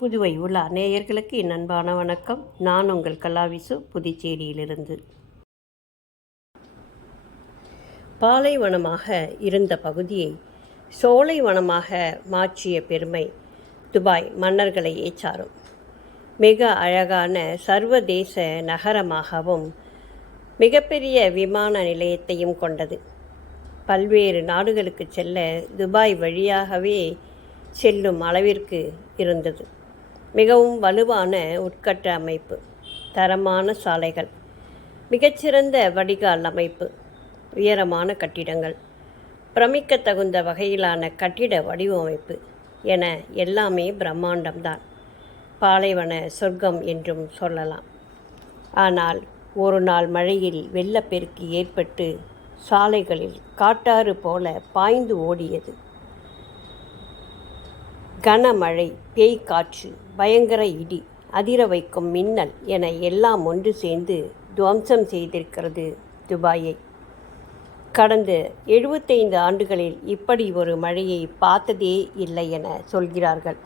புதுவை உலா நேயர்களுக்கு என் அன்பான வணக்கம். நான் உங்கள் கலாவிசு புதுச்சேரியிலிருந்து. பாலைவனமாக இருந்த பகுதியை சோலைவனமாக மாற்றிய பெருமை துபாய் மன்னர்களையே சாரும் மிக அழகான சர்வதேச நகரமாகவும் மிகப்பெரிய விமான நிலையத்தையும் கொண்டது. பல்வேறு நாடுகளுக்கு செல்ல துபாய் வழியாகவே செல்லும் அளவிற்கு இருந்தது. மிகவும் வலுவான உட்கட்ட அமைப்பு தரமான சாலைகள் மிகச்சிறந்த வடிகால் அமைப்பு உயரமான கட்டிடங்கள் பிரமிக்க தகுந்த வகையிலான கட்டிட வடிவமைப்பு என எல்லாமே பிரம்மாண்டம்தான். பாலைவன சொர்க்கம் என்றும் சொல்லலாம். ஆனால் ஒரு நாள் மழையில் வெள்ளப்பெருக்கு ஏற்பட்டு சாலைகளில் காட்டாறு போல பாய்ந்து ஓடியது. கனமழை பேய் காற்று பயங்கர இடி அதிர வைக்கும் மின்னல் என எல்லாம் ஒன்று சேர்ந்து துவம்சம் செய்திருக்கிறது துபாயை. கடந்த எழுபத்தைந்து ஆண்டுகளில் இப்படி ஒரு மழையை பார்த்ததே இல்லை என சொல்கிறார்கள்.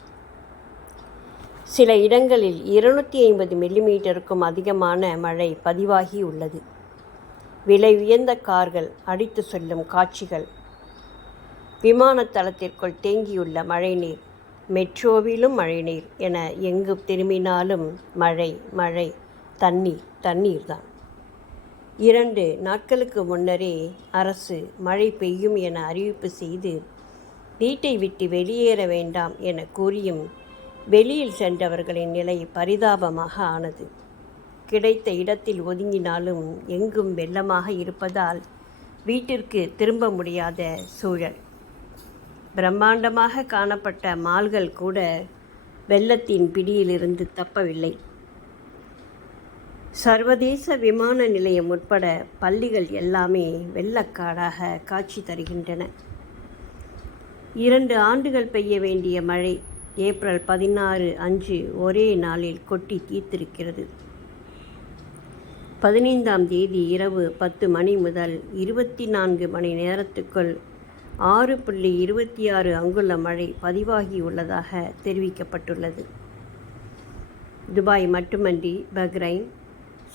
சில இடங்களில் இருநூற்றி ஐம்பது மில்லிமீட்டருக்கும் அதிகமான மழை பதிவாகி உள்ளது. விலை உயர்ந்த கார்கள் அடித்து சொல்லும் காட்சிகள். விமானத்தளத்திற்குள் தேங்கியுள்ள மழைநீர் மெட்ரோவிலும் மழைநீர் என எங்கு திரும்பினாலும் மழை மழை தண்ணீர் தண்ணீர் தான் இரண்டு நாட்களுக்கு முன்னரே அரசு மழை பெய்யும் என அறிவிப்பு செய்து வீட்டை விட்டு வெளியேற வேண்டாம் என கூறியும் வெளியில் சென்றவர்களின் நிலை பரிதாபமாக ஆனது. கிடைத்த இடத்தில் ஒதுங்கினாலும் எங்கும் வெள்ளமாக இருப்பதால் வீட்டிற்கு திரும்ப முடியாத சூழல். பிரம்மாண்டமாக காணப்பட்ட மால்கள் கூட வெள்ளத்தின் பிடியிலிருந்து தப்பவில்லை. சர்வதேச விமான நிலையம் உட்பட பள்ளிகள் எல்லாமே வெள்ளக்காடாக காட்சி தருகின்றன. இரண்டு ஆண்டுகள் பெய்ய வேண்டிய மழை ஏப்ரல் பதினாறு அஞ்சு ஒரே நாளில் கொட்டி தீர்த்திருக்கிறது. பதினைந்தாம் தேதி இரவு பத்து மணி முதல் இருபத்தி நான்கு மணி நேரத்துக்குள் ஆறு புள்ளி இருபத்தி ஆறு அங்குல மழை பதிவாகியுள்ளதாக தெரிவிக்கப்பட்டுள்ளது. துபாய் மட்டுமன்றி பஹ்ரைன்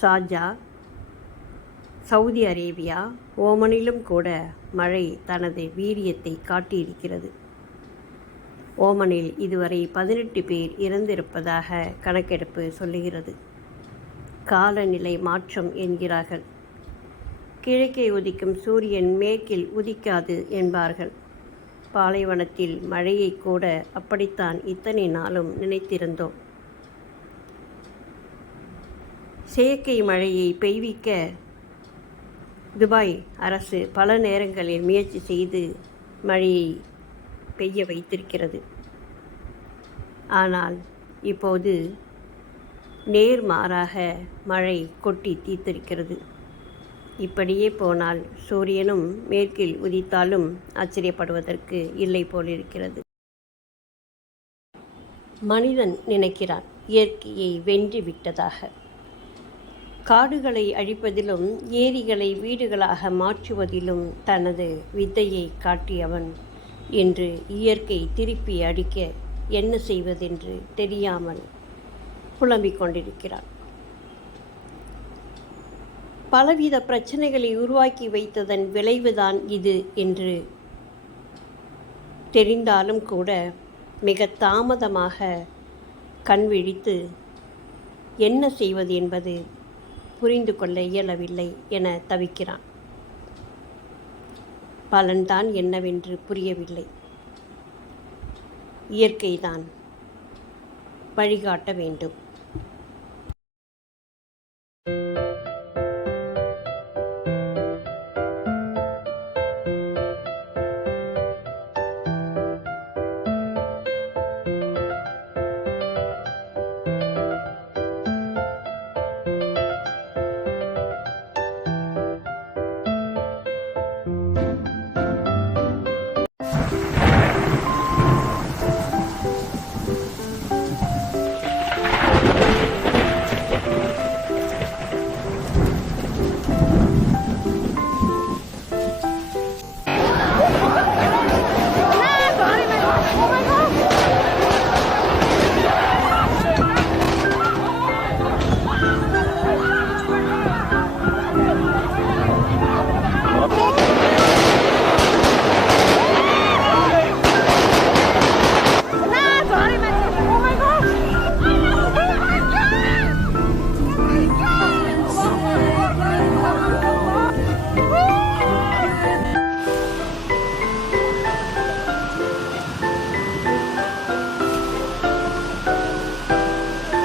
ஷார்ஜா சவுதி அரேபியா ஓமனிலும் கூட மழை தனது வீரியத்தை காட்டியிருக்கிறது. ஓமனில் இதுவரை பதினெட்டு பேர் இறந்திருப்பதாக கணக்கெடுப்பு சொல்லுகிறது. காலநிலை மாற்றம் என்கிறார்கள். கிழக்கே உதிக்கும் சூரியன் மேற்கில் உதிக்காது என்பார்கள். பாலைவனத்தில் மழையை கூட அப்படித்தான் இத்தனை நாளும் நினைத்திருந்தோம். செயற்கை மழையை பெய்விக்க துபாய் அரசு பல நேரங்களில் முயற்சி செய்து மழையை பெய்ய வைத்திருக்கிறது. ஆனால் இப்போது நேர்மாறாக மழை கொட்டி தீர்த்திருக்கிறது. இப்படியே போனால் சூரியனும் மேற்கில் உதித்தாலும் ஆச்சரியப்படுவதற்கு இல்லை போலிருக்கிறது. மனிதன் நினைக்கிறான் இயற்கையை வென்று விட்டதாக. காடுகளை அழிப்பதிலும் ஏரிகளை வீடுகளாக மாற்றுவதிலும் தனது வித்தையை காட்டியவன் இன்று இயற்கை திருப்பி அடிக்க என்ன செய்வதென்று தெரியாமல் புலம்பிக் கொண்டிருக்கிறான். பலவித பிரச்சனைகளை உருவாக்கி வைத்ததன் விளைவுதான் இது என்று தெரிந்தாலும் கூட மிக தாமதமாக கண் விழித்து என்ன செய்வது என்பது புரிந்து கொள்ள இயலவில்லை என தவிக்கிறான். பலன்தான் என்னவென்று புரியவில்லை. இயற்கைதான் வழிகாட்ட வேண்டும்.